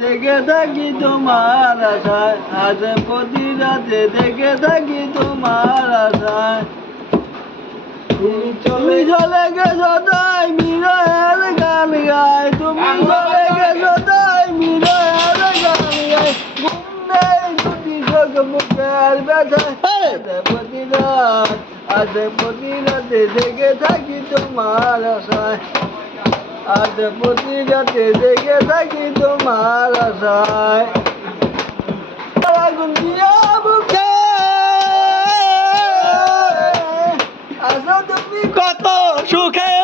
দেখে থাকি তোমার আশায় আজ প্রতি রাতে দেখে থাকি তোমার আশায়। তুমি চলে চলে গেছো তাই মিরয়ের গান গায় তুমি চলে গেছো তাই মিরয়ের গান গায় ঘুম নেই দুটি চোখ বুকের ব্যথায় প্রতি রাত আজ প্রতি রাতে দেখে থাকি তোমার আশায়। আজ প্রতি রাতে দেখে থাকি তোমার আশায়। বুকে তুমি কত সুখে।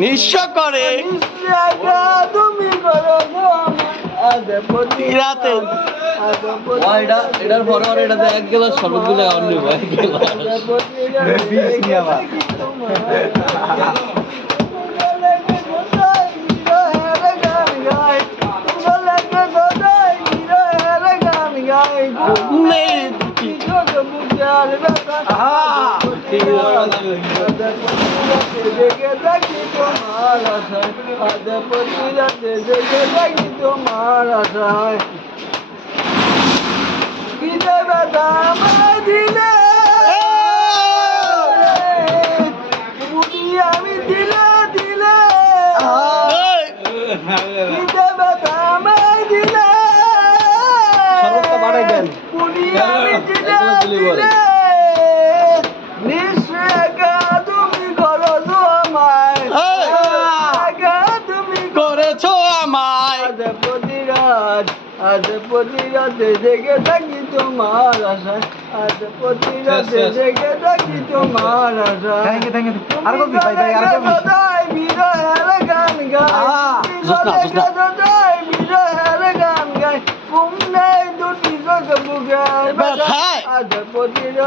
নিঃস্ব করে তুমি করো রাতে। এটা এটার পরে আর এটাতে এক গেলাস শরবতগুলো নেব এক গেলাস নেই দুটি তোমার আশায় কি দেবে দাম দিলে বুড়ি আমি দিলে দিলে কি দেবে দাম দিলে আমি দিলে। দিলে নিশ্চয় একা তুমি করো তো তুমি করেছ আমায় আজ প্রতি রাত আজ প্রতি জেগে থাকি তোমার আশায় আজ প্রতি জেগে থাকি তোমার আশায় আর কবি ভাই ভাই আর কবি গান আহ, তুমি জোৎস্না, সদাই জোৎস্না। সদাই বিরহের গান গায় ঘুম নেই দুটি চোখ বুকের ব্যথা ব্যথায়। আজ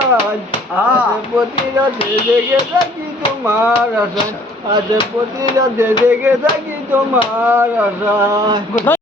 প্রতি রাত আজ প্রতি রাতে জেগে থাকি তোমার আশায়। আজ প্রতি রাতে জেগে থাকি তোমার আশায়।